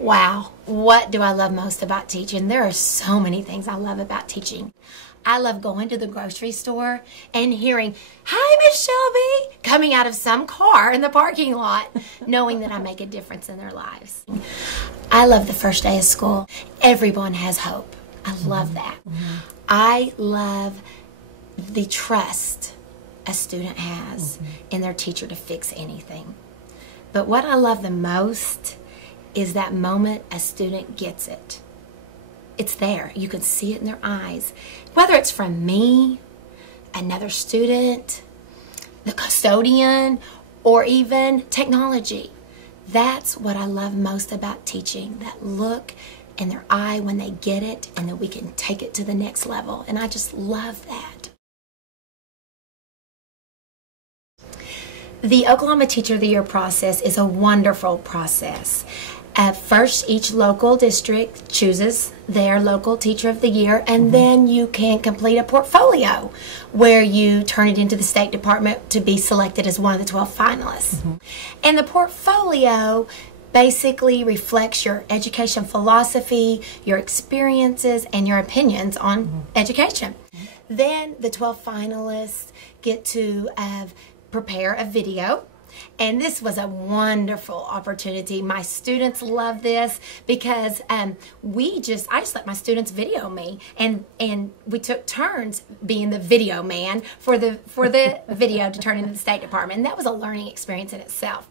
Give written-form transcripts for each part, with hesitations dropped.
Wow, what do I love most about teaching? There are so many things I love about teaching. I love going to the grocery store and hearing, "Hi, Miss Shelby," coming out of some car in the parking lot, knowing that I make a difference in their lives. I love the first day of school. Everyone has hope. I love that. I love the trust a student has in their teacher to fix anything. But what I love the most is that moment a student gets it. It's there. You can see it in their eyes. Whether it's from me, another student, the custodian, or even technology. That's what I love most about teaching, that look in their eye when they get it, and that we can take it to the next level. And I just love that. The Oklahoma Teacher of the Year process is a wonderful process. First, each local district chooses their local Teacher of the Year, and then you can complete a portfolio where you turn it into the State Department to be selected as one of the 12 finalists. And the portfolio basically reflects your education philosophy, your experiences, and your opinions on education. Then the 12 finalists get to prepare a video. And this was a wonderful opportunity. My students love this because I just let my students video me, and we took turns being the video man for the video to turn into the State Department. And that was a learning experience in itself.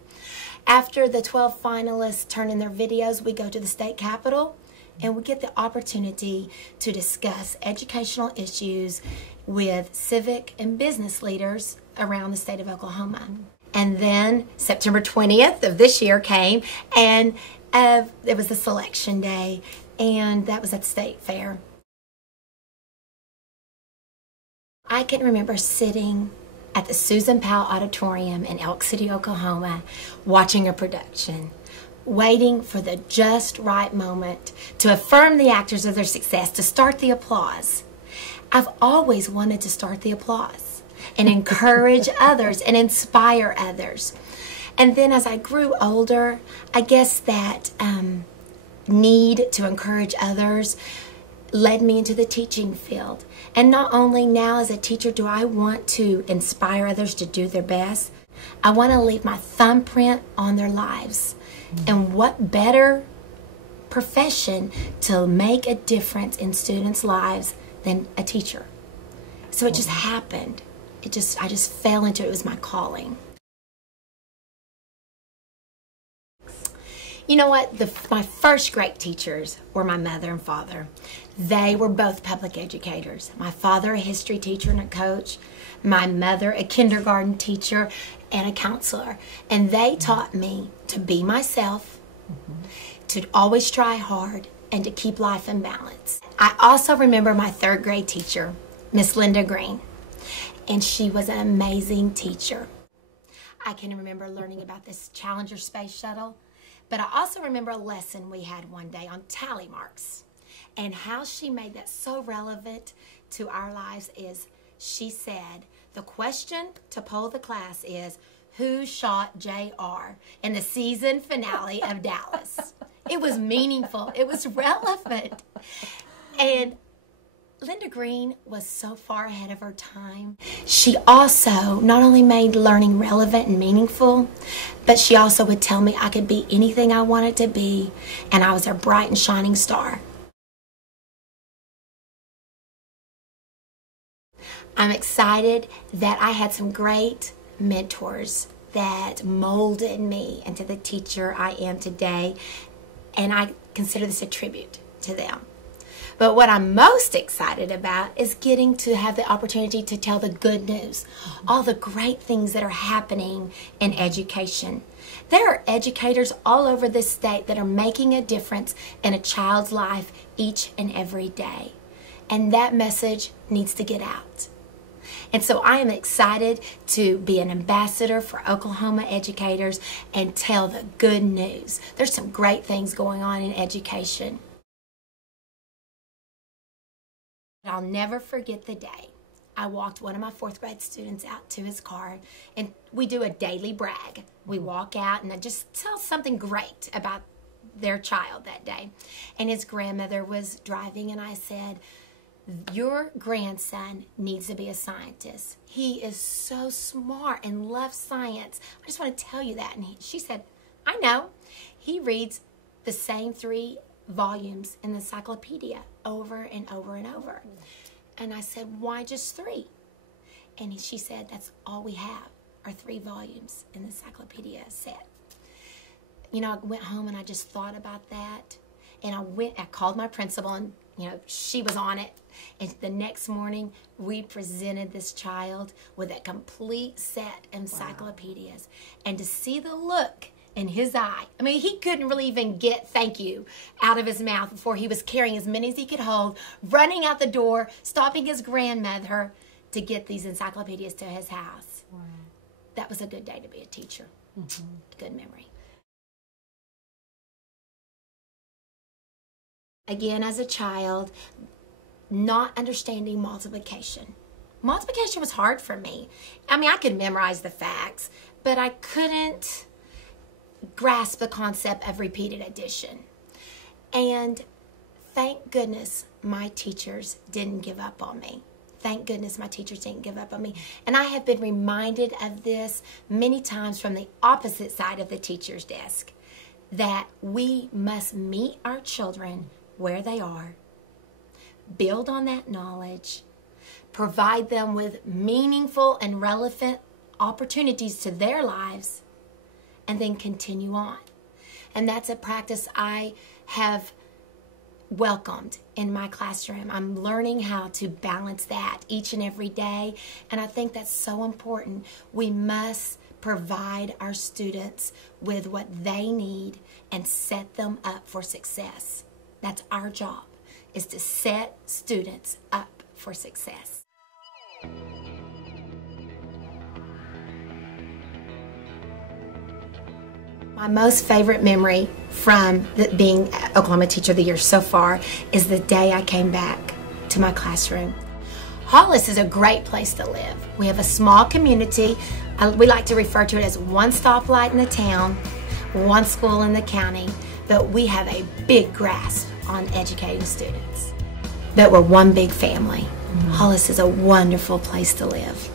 After the 12 finalists turn in their videos, we go to the state capitol and we get the opportunity to discuss educational issues with civic and business leaders around the state of Oklahoma. And then September 20th of this year came, and it was the selection day, and that was at the state fair. I can remember sitting at the Susan Powell Auditorium in Elk City, Oklahoma, watching a production, waiting for the just right moment to affirm the actors of their success, to start the applause. I've always wanted to start the applause and encourage others and inspire others. And then as I grew older, I guess that need to encourage others led me into the teaching field. And not only now as a teacher do I want to inspire others to do their best, I want to leave my thumbprint on their lives. And what better profession to make a difference in students' lives than a teacher? So it just happened. I just fell into it. It was my calling. You know what? My first great teachers were my mother and father. They were both public educators. My father, a history teacher and a coach. My mother, a kindergarten teacher and a counselor. And they taught me to be myself, to always try hard, and to keep life in balance. I also remember my third grade teacher, Miss Linda Green. And she was an amazing teacher. I can remember learning about this Challenger space shuttle, but I also remember a lesson we had one day on tally marks, and how she made that so relevant to our lives is she said, the question to poll the class is, who shot JR in the season finale of Dallas? It was meaningful. It was relevant. And Linda Green was so far ahead of her time. She also not only made learning relevant and meaningful, but she also would tell me I could be anything I wanted to be, and I was a bright and shining star. I'm excited that I had some great mentors that molded me into the teacher I am today, and I consider this a tribute to them. But what I'm most excited about is getting to have the opportunity to tell the good news, all the great things that are happening in education. There are educators all over this state that are making a difference in a child's life each and every day. And that message needs to get out. And so I am excited to be an ambassador for Oklahoma educators and tell the good news. There's some great things going on in education. I'll never forget the day I walked one of my 4th grade students out to his car, and we do a daily brag. We walk out and I just tell something great about their child that day. And his grandmother was driving, and I said, "Your grandson needs to be a scientist. He is so smart and loves science. I just want to tell you that." And she said, "I know. He reads the same 3 volumes in the encyclopedia over and over and over." And I said, "Why just 3? And she said, "That's all we have are 3 volumes in the encyclopedia set." You know, I went home and I just thought about that. And I called my principal, and she was on it. And the next morning, we presented this child with a complete set of encyclopedias. Wow. And to see the look in his eye, I mean, he couldn't really even get "thank you" out of his mouth before he was carrying as many as he could hold, running out the door, stopping his grandmother to get these encyclopedias to his house. Wow. That was a good day to be a teacher. Mm-hmm. Good memory. Again, as a child, not understanding multiplication. Multiplication was hard for me. I mean, I could memorize the facts, but I couldn't grasp the concept of repeated addition. And thank goodness my teachers didn't give up on me. Thank goodness my teachers didn't give up on me. And I have been reminded of this many times from the opposite side of the teacher's desk, that we must meet our children where they are, build on that knowledge, provide them with meaningful and relevant opportunities to their lives, and then continue on. And that's a practice I have welcomed in my classroom. I'm learning how to balance that each and every day, and I think that's so important. We must provide our students with what they need and set them up for success. That's our job, is to set students up for success. My most favorite memory from being Oklahoma Teacher of the Year so far is the day I came back to my classroom. Hollis is a great place to live. We have a small community. We like to refer to it as one stoplight in the town, one school in the county, but we have a big grasp on educating students. But we're one big family. Hollis is a wonderful place to live.